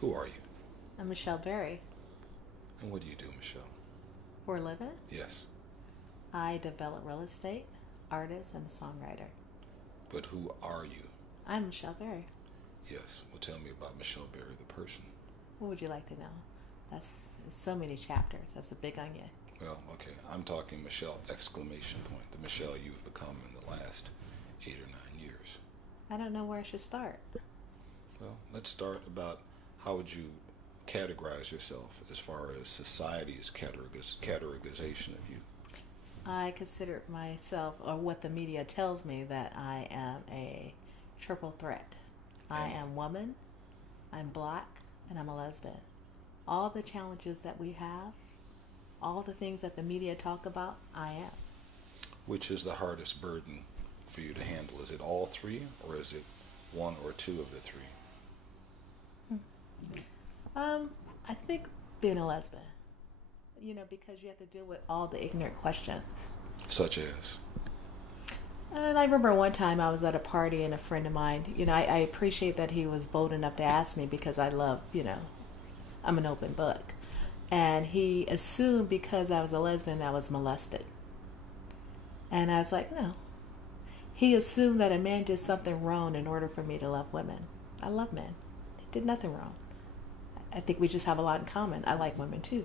Who are you? I'm Michelle Berry. And what do you do, Michelle? For a living, Yes. I develop real estate, artist, and a songwriter. But who are you? I'm Michelle Berry. Yes. Well, tell me about Michelle Berry, the person. What would you like to know? That's so many chapters. That's a big onion. Well, okay. I'm talking Michelle exclamation point. The Michelle you've become in the last 8 or 9 years. I don't know where I should start. Well, let's start about how would you categorize yourself as far as society's categorization of you? I consider myself, or what the media tells me, that I am a triple threat. I am woman, I'm black, and I'm a lesbian. All the challenges that we have, all the things that the media talk about, I am. Which is the hardest burden for you to handle? Is it all three, or is it one or two of the three? I think being a lesbian, because you have to deal with all the ignorant questions. Such as? And I remember one time I was at a party and a friend of mine, I appreciate that he was bold enough to ask me because I love, I'm an open book. And he assumed because I was a lesbian I was molested. And I was like, no. He assumed that a man did something wrong in order for me to love women. I love men. He did nothing wrong. I think we just have a lot in common. I like women too.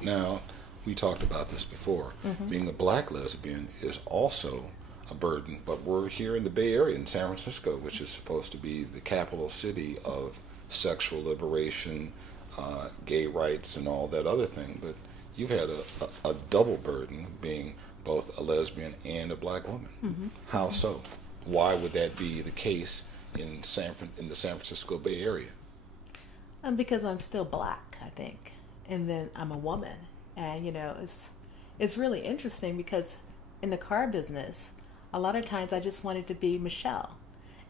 Now, we talked about this before. Mm-hmm. Being a black lesbian is also a burden, but we're here in the Bay Area in San Francisco, which is supposed to be the capital city of sexual liberation, gay rights, and all that other thing. But you've had a double burden being both a lesbian and a black woman. Mm-hmm. How so? Why would that be the case in the San Francisco Bay Area? Because I'm still black, I think, and then I'm a woman, and it's really interesting because in the car business, a lot of times I just wanted to be Michelle,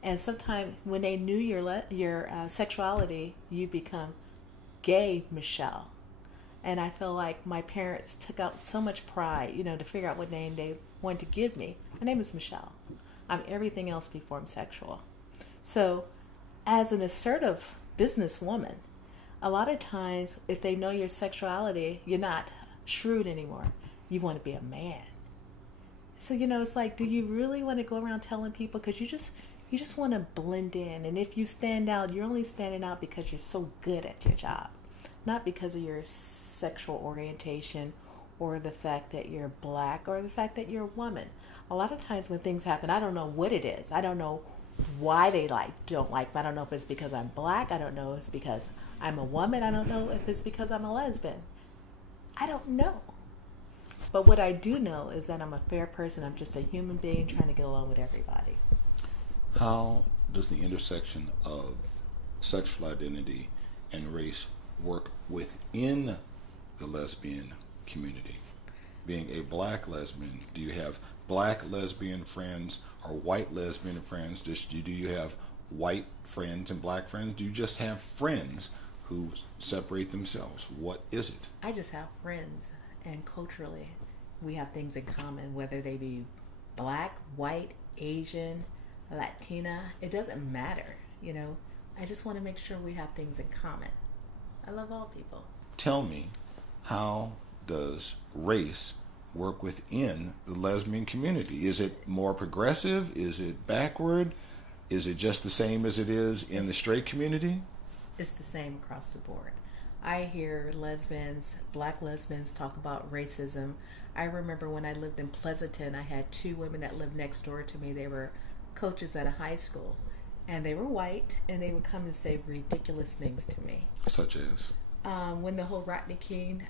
and sometimes when they knew your sexuality, you become gay Michelle, and I feel like my parents took out so much pride, to figure out what name they wanted to give me. My name is Michelle. I'm everything else before I'm sexual. So, as an assertive businesswoman, a lot of times if they know your sexuality, you're not shrewd anymore. You want to be a man. So it's like, do you really want to go around telling people? Because you just want to blend in, and if you stand out, you're only standing out because you're so good at your job, not because of your sexual orientation or the fact that you're black or the fact that you're a woman. A lot of times when things happen, I don't know what it is. I don't know why they don't like me. I don't know if it's because I'm black. I don't know if it's because I'm a woman. I don't know if it's because I'm a lesbian. I don't know. But what I do know is that I'm a fair person. I'm just a human being trying to get along with everybody. How does the intersection of sexual identity and race work within the lesbian community? Being a black lesbian, do you have black lesbian friends or white lesbian friends? Do you have white friends and black friends? Do you just have friends who separate themselves? What is it? I just have friends, and culturally we have things in common, whether they be black, white, Asian, Latina. It doesn't matter, I just want to make sure we have things in common. I love all people. Tell me, how does race work within the lesbian community? Is it more progressive? Is it backward? Is it just the same as it is in the straight community? It's the same across the board. I hear black lesbians talk about racism. I remember when I lived in Pleasanton, I had 2 women that lived next door to me. They were coaches at a high school, and they were white, and they would come and say ridiculous things to me. Such as? When the whole Rodney King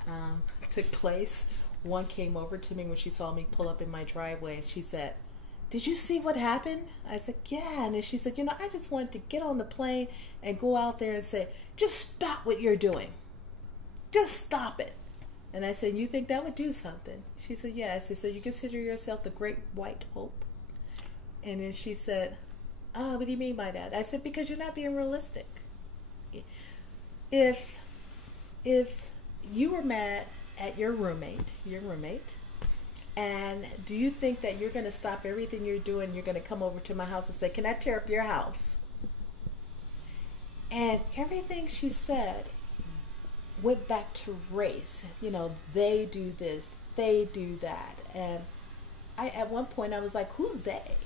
took place, one came over to me when she saw me pull up in my driveway, and she said, "Did you see what happened?" I said, "Yeah." And then she said, "I just wanted to get on the plane and go out there and say, just stop what you're doing. Just stop it." And I said, "You think that would do something?" She said, "Yeah." I said, "So you consider yourself the great white hope?" And then she said, "What do you mean by that?" I said, "Because you're not being realistic. If you were mad at your roommate, and do you think that you're going to stop everything you're doing, you're going to come over to my house and say, 'Can I tear up your house?' And everything she said went back to race. You know, they do this, they do that. And at one point I was like, who's they?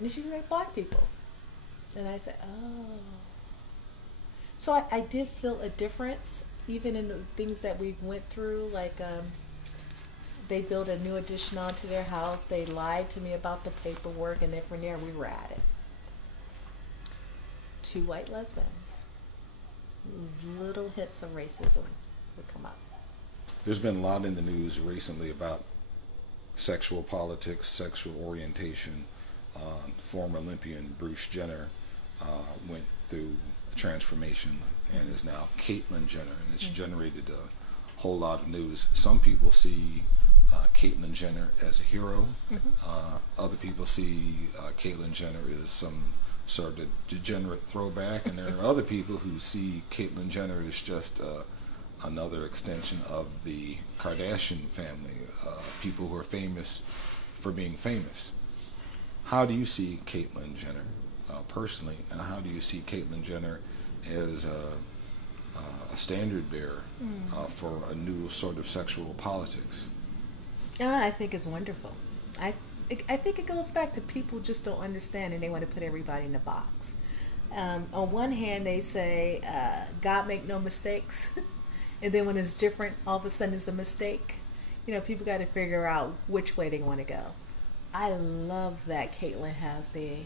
And she was like, black people. And I said, oh. So I did feel a difference, even in the things that we went through. Like, they built a new addition onto their house. They lied to me about the paperwork, and then from there we were at it. 2 white lesbians. Little hits of racism would come up. There's been a lot in the news recently about sexual politics, sexual orientation. Former Olympian Bruce Jenner went through a transformation and is now Caitlyn Jenner, and it's generated a whole lot of news. Some people see Caitlyn Jenner as a hero. Other people see Caitlyn Jenner as some sort of degenerate throwback, and there are other people who see Caitlyn Jenner as just another extension of the Kardashian family, people who are famous for being famous. How do you see Caitlyn Jenner personally, and how do you see Caitlyn Jenner as a standard bearer for a new sort of sexual politics? I think it's wonderful. I think it goes back to people just don't understand, and they want to put everybody in a box. On one hand, they say, God make no mistakes. And then when it's different, all of a sudden it's a mistake. You know, people got to figure out which way they want to go. I love that Caitlyn has the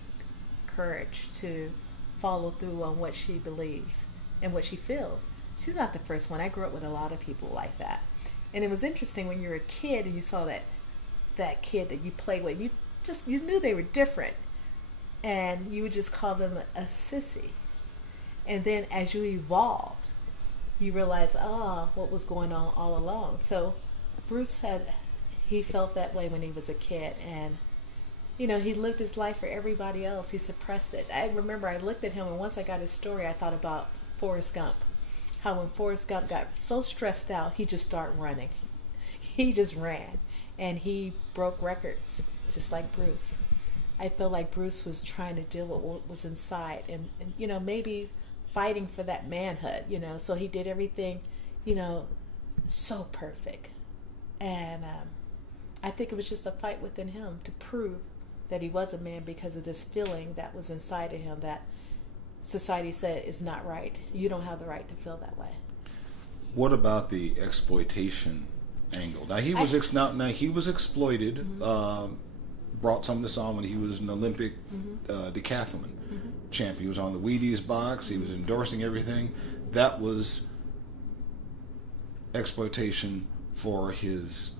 courage to follow through on what she believes and what she feels. She's not the first one. I grew up with a lot of people like that. And it was interesting when you were a kid and you saw that kid that you played with. You knew they were different. And you would just call them a sissy. And then as you evolved, you realize, what was going on all along. So Bruce said he felt that way when he was a kid, and you know, he lived his life for everybody else. He suppressed it. I remember I looked at him, and once I got his story, I thought about Forrest Gump. How when Forrest Gump got so stressed out, he just started running. He just ran, and he broke records, just like Bruce. I feel like Bruce was trying to deal with what was inside, and you know, maybe fighting for that manhood, you know, so he did everything, you know, so perfect. And I think it was just a fight within him to prove that he was a man because of this feeling that was inside of him that society said is not right. You don't have the right to feel that way. What about the exploitation angle? Now he was he was exploited. Brought some of this on when he was an Olympic decathlon champion. He was on the Wheaties box. He was endorsing everything. That was exploitation for his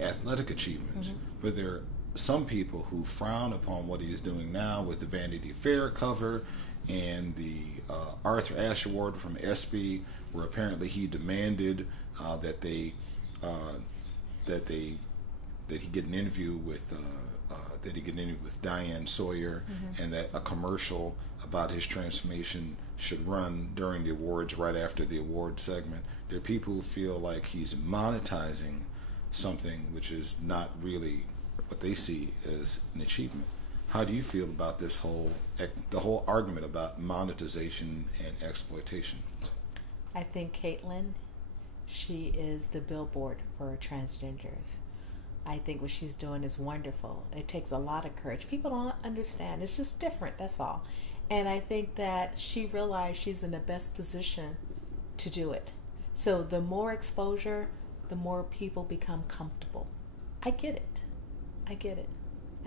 athletic achievements. But there are some people who frown upon what he's doing now with the Vanity Fair cover and the Arthur Ashe Award from ESPY, where apparently he demanded that he get an interview with Diane Sawyer, and that a commercial about his transformation should run during the awards, right after the award segment. There are people who feel like he's monetizing something which is not really what they see as an achievement. How do you feel about the whole argument about monetization and exploitation? I think Caitlyn, she is the billboard for transgenders. I think what she's doing is wonderful. It takes a lot of courage. People don't understand. It's just different, that's all. And I think that she realized she's in the best position to do it. So the more exposure, the more people become comfortable. I get it. I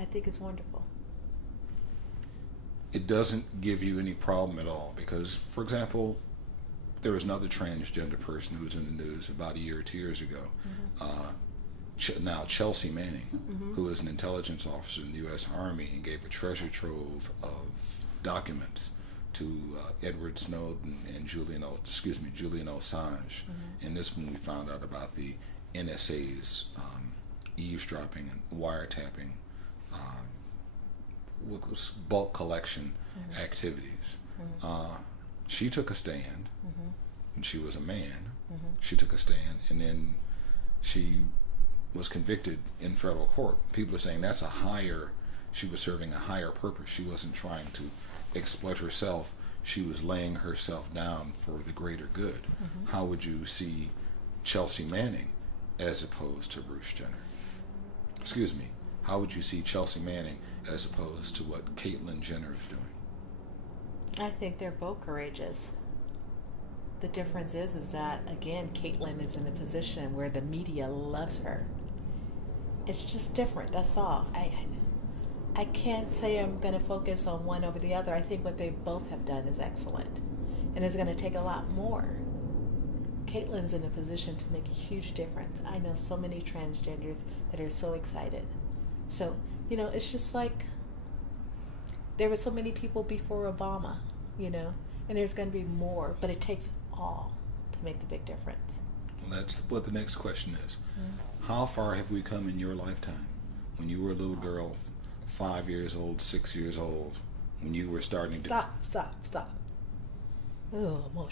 think it's wonderful. It doesn't give you any problem at all because, for example, there was another transgender person who was in the news about a year or 2 years ago. Now Chelsea Manning, who is an intelligence officer in the U.S. Army and gave a treasure trove of documents to Edward Snowden and Julian Assange. And this one we found out about the NSA's eavesdropping and wiretapping, bulk collection activities. She took a stand when she was a man. She took a stand, and then she was convicted in federal court. People are saying she was serving a higher purpose. She wasn't trying to exploit herself. she was laying herself down for the greater good. How would you see Chelsea Manning as opposed to Bruce Jenner? Excuse me. How would you see Chelsea Manning as opposed to what Caitlyn Jenner is doing? I think they're both courageous. The difference is that, again, Caitlyn is in a position where the media loves her. It's just different, that's all. I can't say I'm going to focus on one over the other. I think what they both have done is excellent. And it's going to take a lot more. Caitlyn's in a position to make a huge difference. I know so many transgenders that are so excited. So, you know, it's just like there were so many people before Obama, you know, and there's going to be more, but it takes all to make the big difference. Well, that's what the next question is. How far have we come in your lifetime? When you were a little girl, 5 years old, 6 years old, when you were starting to... Stop. Oh, emotional.